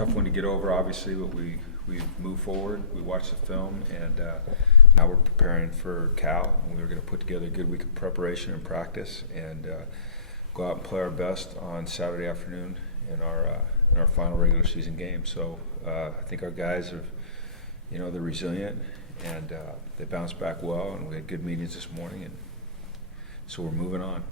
tough one to get over, obviously, but we moved forward. We watched the film, and now we're preparing for Cal. And we were going to put together a good week of preparation and practice, and go out and play our best on Saturday afternoon in our final regular season game. So I think our guys are, they're resilient, and they bounced back well, and we had good meetings this morning, and so we're moving on.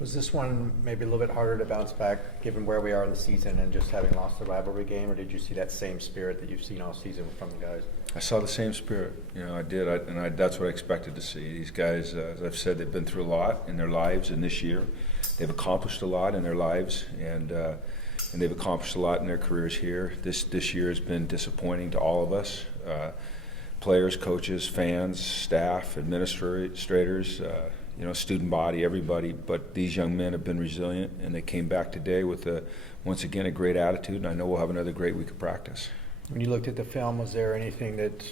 Was this one maybe a little bit harder to bounce back given where we are in the season and just having lost the rivalry game, or did you see that same spirit that you've seen all season from the guys? I saw the same spirit. I did, and that's what I expected to see. These guys, as I've said, they've been through a lot in their lives, and this year they've accomplished a lot in their lives, and they've accomplished a lot in their careers here. This year has been disappointing to all of us, players, coaches, fans, staff, administrators, student body, everybody. But these young men have been resilient, and they came back today with once again a great attitude, and I know we'll have another great week of practice. When you looked at the film, was there anything that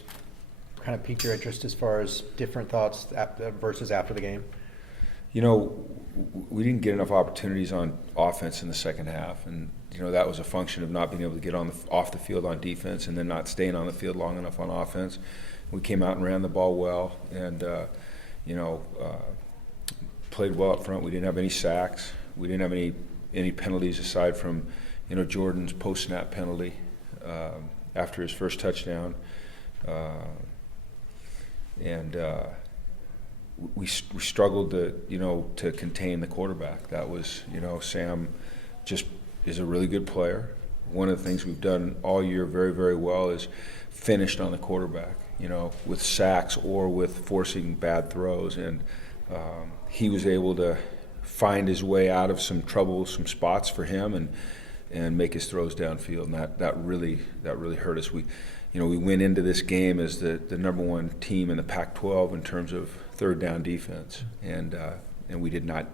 kind of piqued your interest as far as different thoughts versus after the game? We didn't get enough opportunities on offense in the second half, and that was a function of not being able to get off the field on defense, and then not staying on the field long enough on offense. We came out and ran the ball well, and played well up front. We didn't have any sacks. We didn't have any penalties aside from Jordan's post snap penalty after his first touchdown, and we struggled to contain the quarterback. That was Sam just is a really good player. One of the things we've done all year very, very well is finished on the quarterback, with sacks or with forcing bad throws, and he was able to find his way out of some troublesome spots for him and make his throws downfield, and that really hurt us. We went into this game as the number one team in the Pac-12 in terms of third down defense, and we did not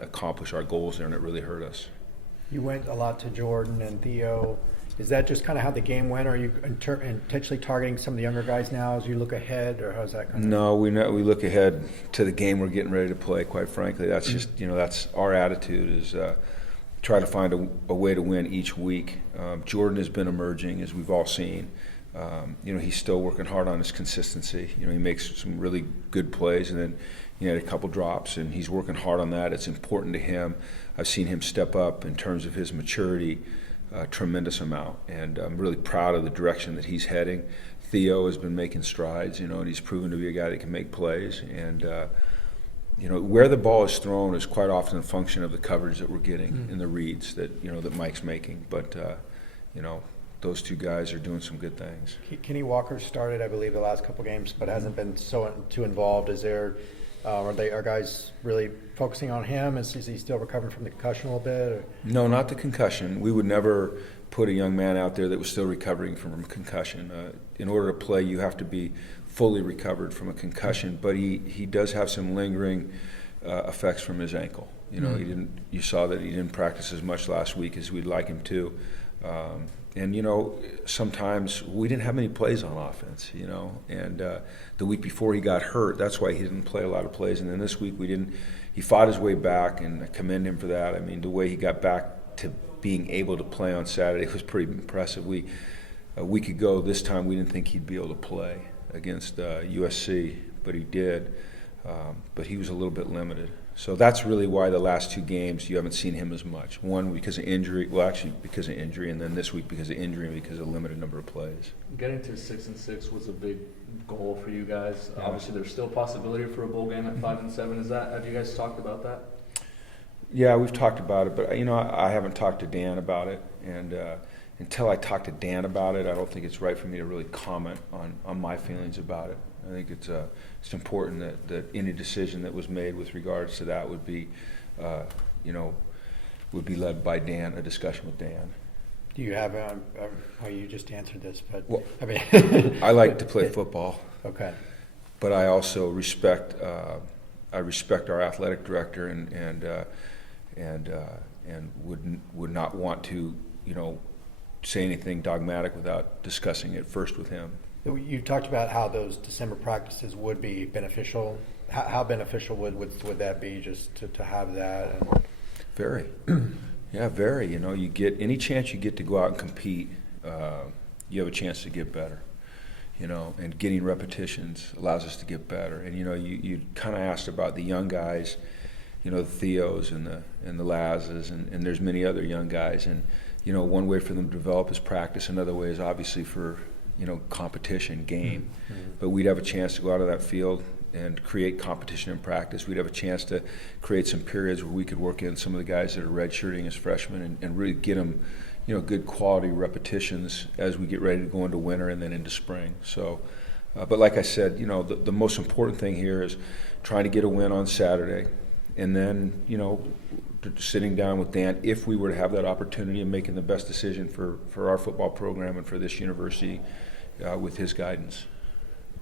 accomplish our goals there, and it really hurt us. You went a lot to Jordan and Theo. Is that just kind of how the game went? Or are you intentionally targeting some of the younger guys now as you look ahead, or how's that kind of? No, we look ahead to the game we're getting ready to play. Quite frankly, that's just that's our attitude is try to find a way to win each week. Jordan has been emerging, as we've all seen. He's still working hard on his consistency. He makes some really good plays, and then he had a couple drops, and he's working hard on that. It's important to him. I've seen him step up in terms of his maturity a tremendous amount, and I'm really proud of the direction that he's heading. Theo has been making strides, and he's proven to be a guy that can make plays. And where the ball is thrown is quite often a function of the coverage that we're getting and the reads that that Mike's making. But those two guys are doing some good things. Kenny Walker started, I believe, the last couple games, but hasn't been too involved. Is there? Are guys really focusing on him? Is he still recovering from the concussion a little bit? Or? No, not the concussion. We would never put a young man out there that was still recovering from a concussion. In order to play, you have to be fully recovered from a concussion. But he does have some lingering effects from his ankle. You saw that he didn't practice as much last week as we'd like him to. And sometimes we didn't have many plays on offense, and the week before he got hurt, that's why he didn't play a lot of plays. And then this week he fought his way back, and I commend him for that. I mean, the way he got back to being able to play on Saturday was pretty impressive. A week ago this time we didn't think he'd be able to play against USC, but he did. But he was a little bit limited. So that's really why the last two games you haven't seen him as much. One because of injury, because of injury, and then this week because of injury and because of a limited number of plays. Getting to 6-6 was a big goal for you guys. Yeah. Obviously, there's still a possibility for a bowl game at 5-7. Have you guys talked about that? Yeah, we've talked about it, but I haven't talked to Dan about it, and until I talk to Dan about it, I don't think it's right for me to really comment on my feelings about it. I think it's important that any decision that was made with regards to that would be led by Dan, a discussion with Dan. Do you have you just answered this, but well, I mean, I like to play football. Okay. But I also respect our athletic director and would not want to say anything dogmatic without discussing it first with him. You talked about how those December practices would be beneficial. How beneficial would that be just to have that? Very. Yeah, very. You know, you get any chance you get to go out and compete, you have a chance to get better. You know, and getting repetitions allows us to get better. And you know, you kind of asked about the young guys, you know, the Theos and the Lazes, and there's many other young guys. And you know, one way for them to develop is practice. Another way is obviously for, you know, competition, game. Mm-hmm. But we'd have a chance to go out of that field and create competition in practice. We'd have a chance to create some periods where we could work in some of the guys that are redshirting as freshmen and really get them, you know, good quality repetitions as we get ready to go into winter and then into spring. So, but like I said, you know, the most important thing here is trying to get a win on Saturday, and then, you know, sitting down with Dan, if we were to have that opportunity, and making the best decision for our football program and for this university with his guidance.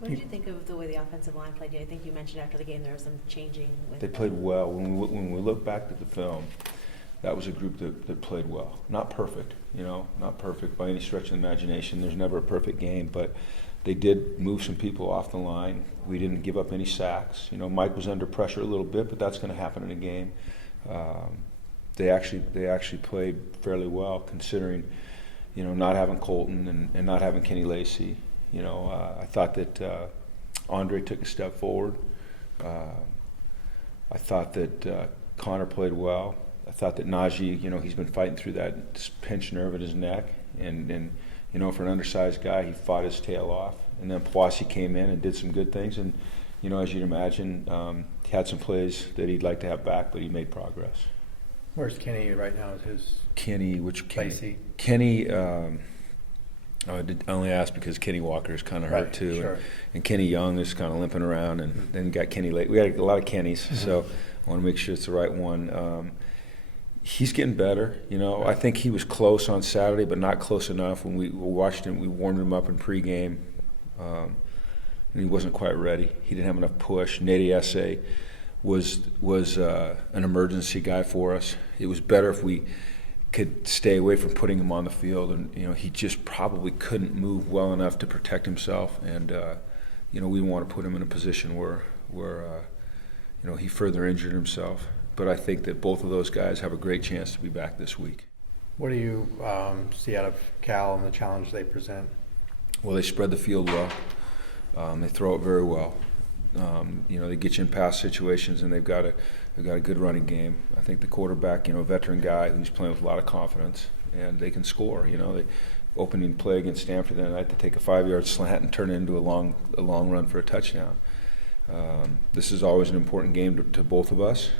What did you think of the way the offensive line played? I think you mentioned after the game there was some changing. They played well. When we look back at the film, that was a group that played well. Not perfect, you know, not perfect by any stretch of the imagination. There's never a perfect game, but they did move some people off the line. We didn't give up any sacks. You know, Mike was under pressure a little bit, but that's going to happen in a game. They actually played fairly well, considering, you know, not having Colton and not having Kenny Lacy. You know, I thought that Andre took a step forward. I thought that Connor played well. I thought that Najee, you know, he's been fighting through that pinched nerve in his neck, and you know, for an undersized guy, he fought his tail off. And then Pawasi came in and did some good things, and you know, as you'd imagine, he had some plays that he'd like to have back, but he made progress. Where's Kenny right now? Is his Kenny, which Kenny? Lacy? Kenny. I only asked because Kenny Walker is kind of hurt Right, too, sure. and Kenny Young is kind of limping around, and then got Kenny late. We had a lot of Kennys, so I want to make sure it's the right one. He's getting better, you know. I think he was close on Saturday, but not close enough. When we watched him, we warmed him up in pregame, and he wasn't quite ready. He didn't have enough push. Nate Essay was an emergency guy for us. It was better if we could stay away from putting him on the field, and you know, he just probably couldn't move well enough to protect himself, and you know, we didn't want to put him in a position where you know, he further injured himself. But I think that both of those guys have a great chance to be back this week. What do you see out of Cal and the challenge they present? Well, they spread the field well. They throw it very well. You know, they get you in pass situations, and they've got a good running game. I think the quarterback, you know, a veteran guy who's playing with a lot of confidence, and they can score. You know, the opening play against Stanford the other night, to take a 5-yard slant and turn it into a long run for a touchdown. This is always an important game to both of us.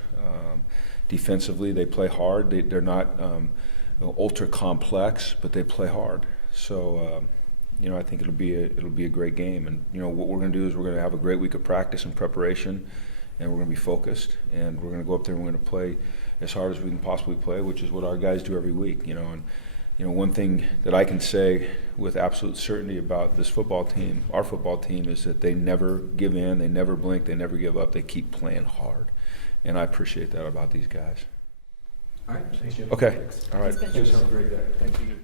Defensively, they play hard. They're not ultra complex, but they play hard. So. You know, I think it'll be a great game, and you know, what we're going to do is we're going to have a great week of practice and preparation, and we're going to be focused, and we're going to go up there and we're going to play as hard as we can possibly play, which is what our guys do every week. You know, and you know, one thing that I can say with absolute certainty about this football team, our football team, is that they never give in, they never blink, they never give up, they keep playing hard, and I appreciate that about these guys. All right, thanks, Jim. Okay, all right. Thanks, Ben. You guys have a great day. Thank you.